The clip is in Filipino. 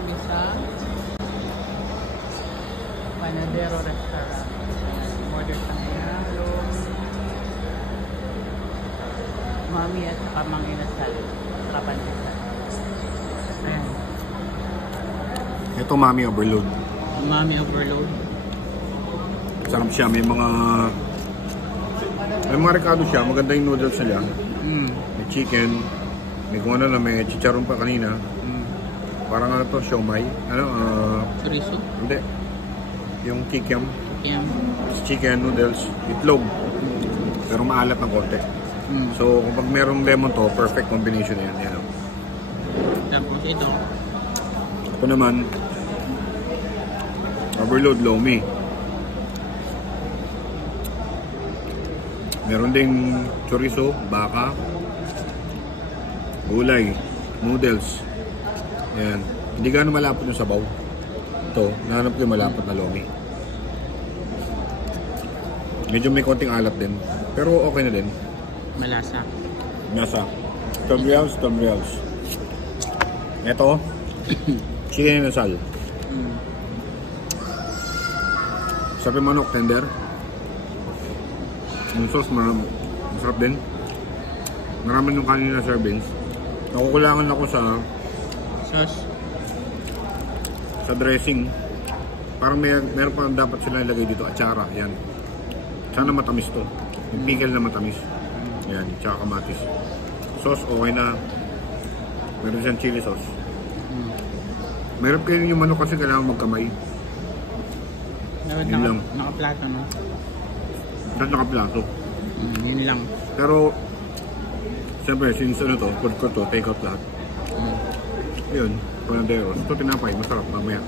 kami sa Panadero Restaurant. Order kami ng mami at saka mang inasal. Sarapan nila. Ayan. Ito mami overload. Mami overload. Sarap siya. May mga rekado siya. Maganda yung noodles nila. May chicken. May kung ano na, may chicharon pa kanina. Parang ano to, siomay. Chorizo? Hindi. Yung kikiam. Kikiam. Chicken, noodles, itlog. Pero maalat ng konti. So, kapag merong lemon to, perfect combination yan. Yan o. Tapos ito. Ito naman, overload lomi. Meron ding chorizo, baka, gulay, noodles. Ayan. Hindi gano'ng malapot yung sabaw. Ito, nahanap ko yung malapot na lomi. Medyo may konting alat din. Pero okay na din. Malasa. Nasa 12 reals, 12 reals. Ito, chicken inasal. Sabi manok, tender. Yung sauce, masarap din. Marami yung kanina servings. Nakukulangan ako sa sauce. Sa dressing. Parang meron pa dapat sila ilagay dito. Atsara, yan. Sana matamis to. Yung pickle na matamis. Yan, tsaka kamatis. Sauce, okay na. Meron siyang chili sauce. Meron kayo yung manok kasi kailangan magkamay. Dapat nakaplato, no? Dapat nakaplato. Yun lang. Pero, siyempre, since ano to, food ko to, take out lahat. Yun, Panaderos. Ito tinapay, masarap mamaya.